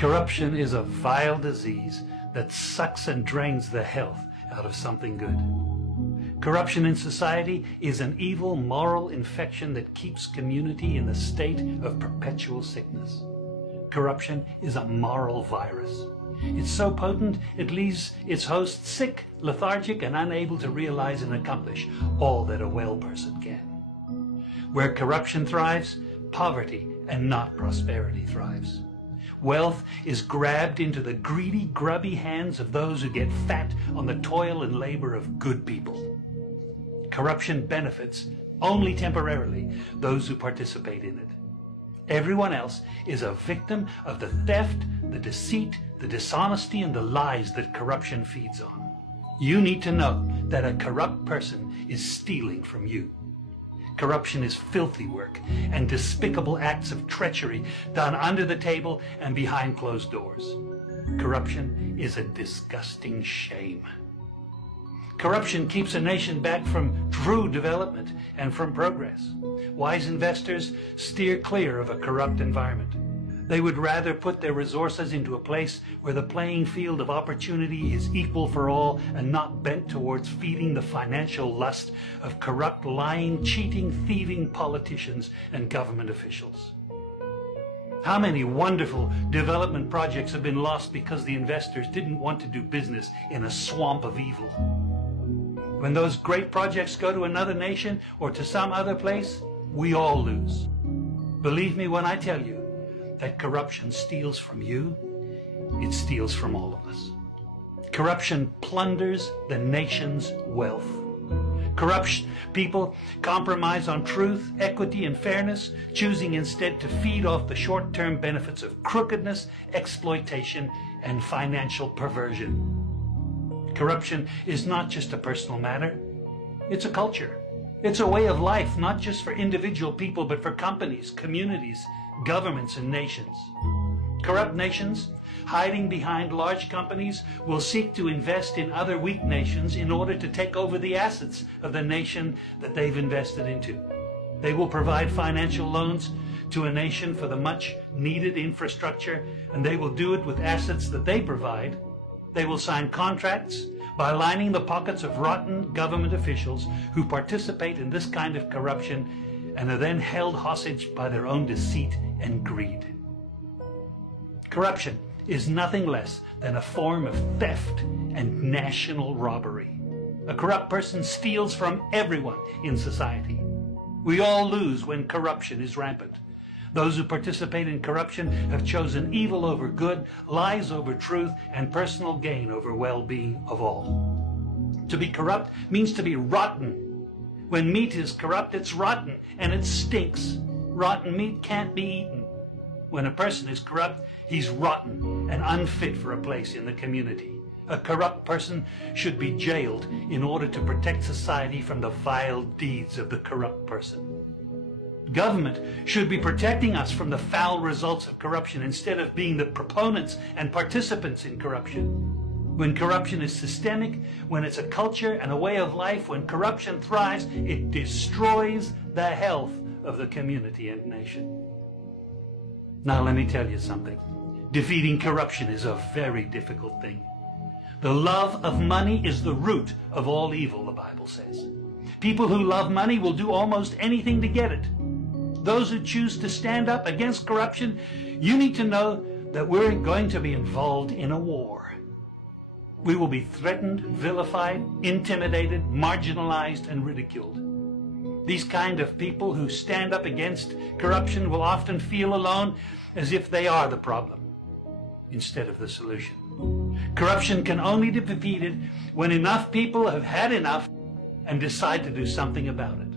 Corruption is a vile disease that sucks and drains the health out of something good. Corruption in society is an evil moral infection that keeps community in a state of perpetual sickness. Corruption is a moral virus. It's so potent it leaves its host sick, lethargic, and unable to realize and accomplish all that a well person can. Where corruption thrives, poverty and not prosperity thrives. Wealth is grabbed into the greedy, grubby hands of those who get fat on the toil and labor of good people. Corruption benefits, only temporarily, those who participate in it. Everyone else is a victim of the theft, the deceit, the dishonesty, and the lies that corruption feeds on. You need to know that a corrupt person is stealing from you. Corruption is filthy work and despicable acts of treachery done under the table and behind closed doors. Corruption is a disgusting shame. Corruption keeps a nation back from true development and from progress. Wise investors steer clear of a corrupt environment. They would rather put their resources into a place where the playing field of opportunity is equal for all and not bent towards feeding the financial lust of corrupt, lying, cheating, thieving politicians and government officials. How many wonderful development projects have been lost because the investors didn't want to do business in a swamp of evil? When those great projects go to another nation or to some other place, we all lose. Believe me when I tell you that corruption steals from you, it steals from all of us. Corruption plunders the nation's wealth. Corrupt people compromise on truth, equity, and fairness, choosing instead to feed off the short-term benefits of crookedness, exploitation, and financial perversion. Corruption is not just a personal matter, it's a culture. It's a way of life, not just for individual people, but for companies, communities, governments, and nations. Corrupt nations, hiding behind large companies, will seek to invest in other weak nations in order to take over the assets of the nation that they've invested into. They will provide financial loans to a nation for the much needed infrastructure, and they will do it with assets that they provide. They will sign contracts by lining the pockets of rotten government officials who participate in this kind of corruption and are then held hostage by their own deceit and greed. Corruption is nothing less than a form of theft and national robbery. A corrupt person steals from everyone in society. We all lose when corruption is rampant. Those who participate in corruption have chosen evil over good, lies over truth, and personal gain over well-being of all. To be corrupt means to be rotten. When meat is corrupt, it's rotten, and it stinks. Rotten meat can't be eaten. When a person is corrupt, he's rotten and unfit for a place in the community. A corrupt person should be jailed in order to protect society from the vile deeds of the corrupt person. Government should be protecting us from the foul results of corruption instead of being the proponents and participants in corruption. When corruption is systemic, when it's a culture and a way of life, when corruption thrives, it destroys the health of the community and nation. Now let me tell you something. Defeating corruption is a very difficult thing. The love of money is the root of all evil, the Bible says. People who love money will do almost anything to get it. Those who choose to stand up against corruption, you need to know that we're going to be involved in a war. We will be threatened, vilified, intimidated, marginalized, and ridiculed. These kind of people who stand up against corruption will often feel alone, as if they are the problem instead of the solution. Corruption can only be defeated when enough people have had enough and decide to do something about it.